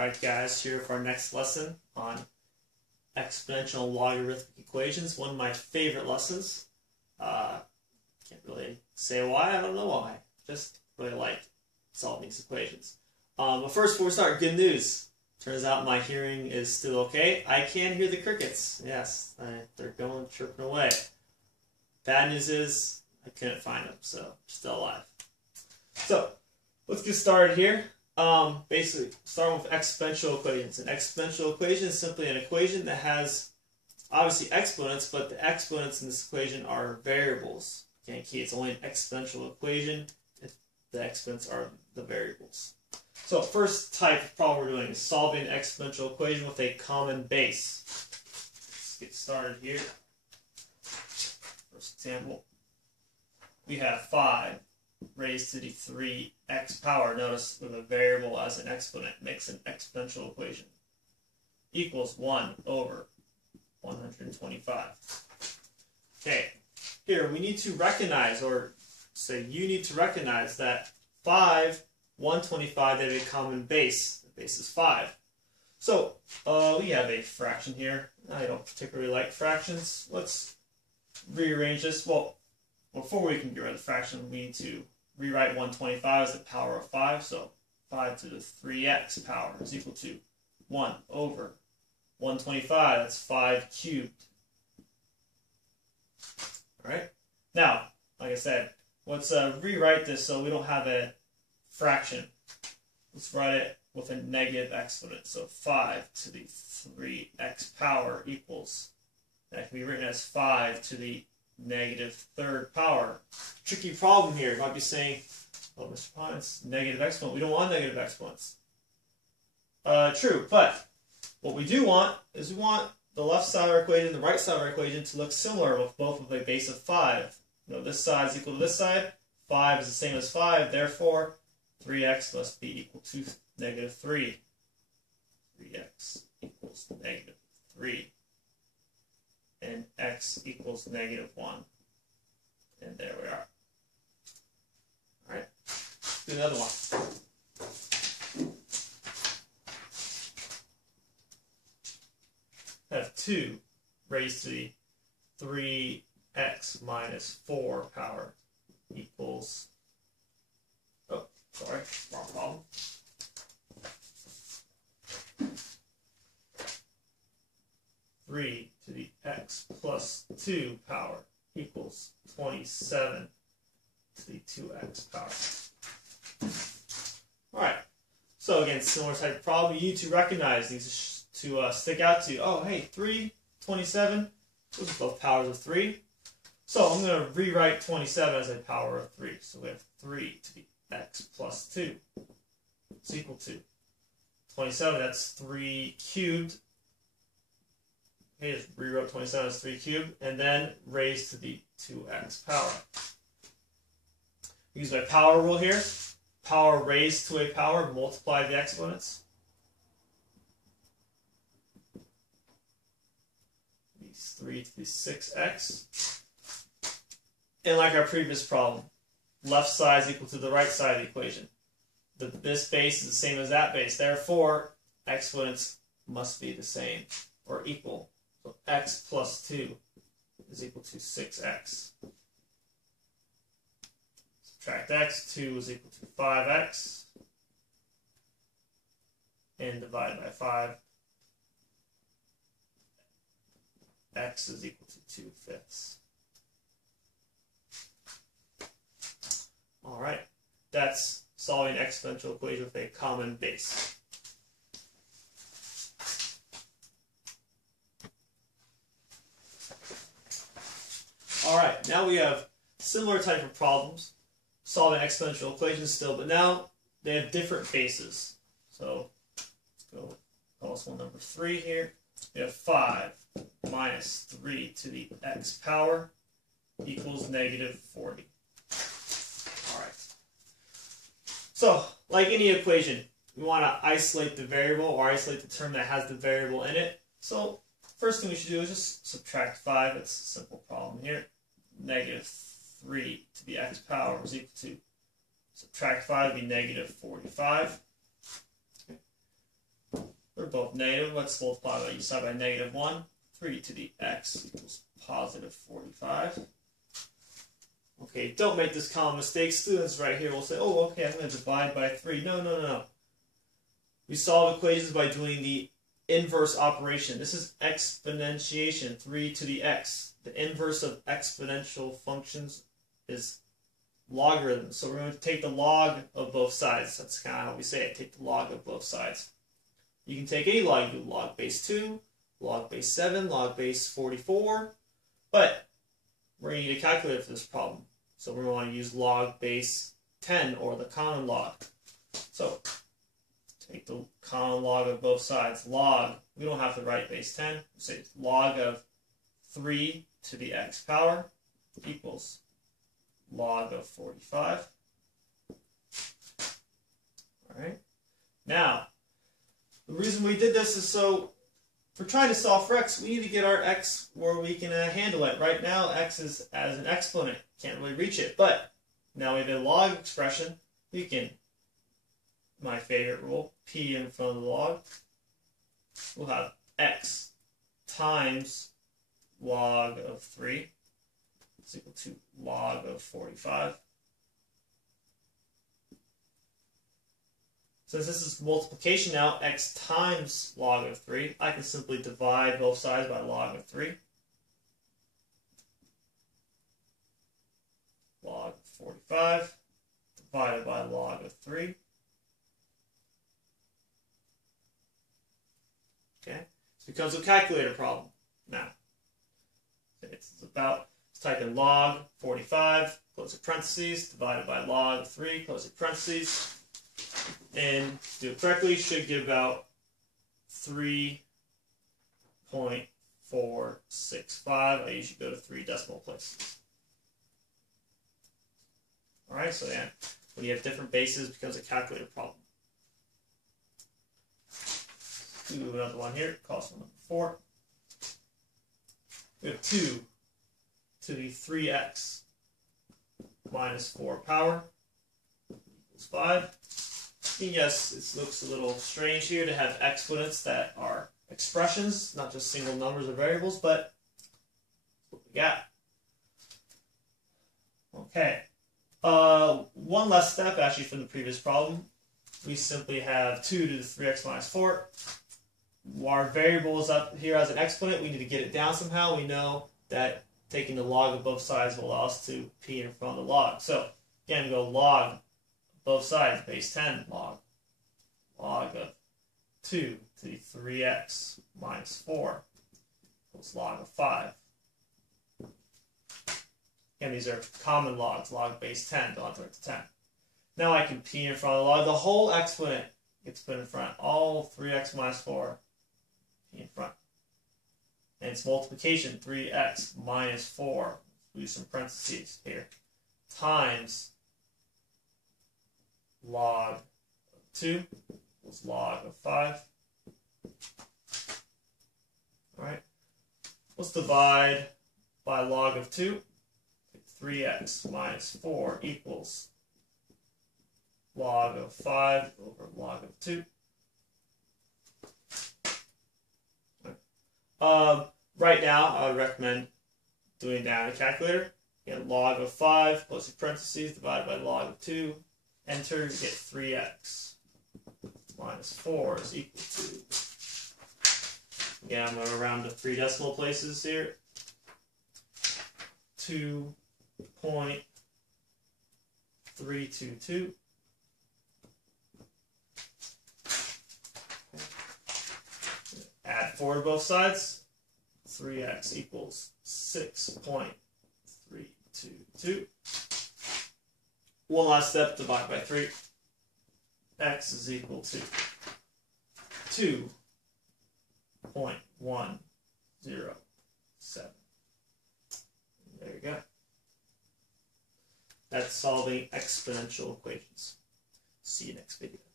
Alright guys, here for our next lesson on exponential and logarithmic equations. One of my favorite lessons. Can't really say why, I don't know why. Just really like solving these equations. But first, before we start, good news. Turns out my hearing is still okay. I can hear the crickets. Yes, they're going chirping away. Bad news is I couldn't find them, so I'm still alive. So, let's get started here. Basically, starting with exponential equations. An exponential equation is simply an equation that has, obviously, exponents, but the exponents in this equation are variables. Okay, it's only an exponential equation if the exponents are the variables. So, first type of problem we're doing is solving an exponential equation with a common base. Let's get started here. First example, we have 5 raised to the 3x power. Notice with a variable as an exponent makes an exponential equation. Equals 1 over 125. Okay, here we need to recognize, or say you need to recognize that 5, 125, they have a common base. The base is 5. So we have a fraction here. I don't particularly like fractions. Let's rearrange this. Well, before we can get rid of the fraction, we need to rewrite 125 as the power of 5. So 5 to the 3x power is equal to 1 over 125. That's 5 cubed. Alright? Now, like I said, let's rewrite this so we don't have a fraction. Let's write it with a negative exponent. So 5 to the 3x power equals, that can be written as 5 to the negative third power. Tricky problem here. You might be saying, well, Mr. Pines, negative exponent. We don't want negative exponents. True, but what we do want is we want the left side of our equation and the right side of our equation to look similar with both of a base of 5. You know, this side is equal to this side. 5 is the same as 5. Therefore, 3x must be equal to negative 3. 3x equals negative 3. And x equals negative 1. And there we are. Alright, do another one. I have 2 raised to the 3x minus 4 power equals, oh, sorry, wrong problem. 3 to the x plus 2 power equals 27 to the 2x power. Alright, so again, similar type of problem. You need to recognize these to stick out to you. Oh, hey, 3, 27, those are both powers of 3. So I'm going to rewrite 27 as a power of 3. So we have 3 to the x plus 2 is equal to 27, that's 3 cubed. Okay, just rewrote 27 as 3 cubed, and then raised to the 2x power. Use my power rule here. Power raised to a power, multiply the exponents. These 3 to the 6x. And like our previous problem, left side is equal to the right side of the equation. This base is the same as that base. Therefore, exponents must be the same or equal. So x plus 2 is equal to 6x. Subtract x, 2 is equal to 5x. And divide by 5. X is equal to 2/5. Alright, that's solving an exponential equation with a common base. Alright, now we have similar type of problems, solving exponential equations still, but now they have different bases. So let's go with also number 3 here. We have 5 minus 3 to the x power equals negative 40. Alright. So, like any equation, we want to isolate the variable or isolate the term that has the variable in it. So, first thing we should do is just subtract 5. It's a simple problem here. Negative 3 to the x power is equal to, subtract 5 would be negative 45. Okay. They're both negative. Let's multiply by each side by negative 1. 3 to the x equals positive 45. Okay, don't make this common mistake. Students right here will say, oh, okay, I'm going to divide by 3. No. We solve equations by doing the inverse operation. This is exponentiation, 3 to the x. The inverse of exponential functions is logarithm. So we're going to take the log of both sides. That's kind of how we say it. Take the log of both sides. You can take any log. You do log base 2, log base 7, log base 44. But we're going to need a calculator for this problem. So we're going to use log base 10, or the common log. So take the common log of both sides. Log, we don't have to write base 10. We say log of 3 to the x power equals log of 45. Alright. Now, the reason we did this is so, if we're trying to solve for x, we need to get our x where we can handle it. Right now, x is as an exponent. Can't really reach it. But now we have a log expression. We can, my favorite rule, p in front of the log. We'll have x times log of 3 is equal to log of 45. Since this is multiplication now, x times log of 3, I can simply divide both sides by log of 3. Log of 45 divided by log of 3. Okay, this becomes a calculator problem now. Let's type in log 45, close the parentheses, divided by log 3, close the parentheses. And to do it correctly, should give about 3.465. I usually go to 3 decimal places. Alright, so yeah, when you have different bases, it becomes a calculator problem. Do another one here, cost number 4. We have 2 to the 3x minus 4 power equals 5. And yes, it looks a little strange here to have exponents that are expressions, not just single numbers or variables, but that's what we got. Okay. One less step actually from the previous problem. We simply have 2 to the 3x minus 4. Our variable is up here as an exponent. We need to get it down somehow. We know that taking the log of both sides will allow us to p in front of the log. So again, we go log both sides, base 10 log of 2 to the 3x minus 4 equals log of 5. Again, these are common logs, log base 10, don't have to write to 10. Now I can p in front of the log. The whole exponent gets put in front. All 3x minus 4 p in front. And it's multiplication, 3x minus 4, do some parentheses here, times log of 2 equals log of 5. Alright, let's divide by log of 2. 3x minus 4 equals log of 5 over log of 2. Right now, I would recommend doing that in a calculator. Get log of 5, close the parentheses, divided by log of 2. Enter, you get 3x minus 4 is equal to, again, I'm going to round to 3 decimal places here, 2.322. Add 4 to both sides. 3x equals 6.322. One last step, divide by 3. X is equal to 2.107. There you go. That's solving exponential equations. See you next video.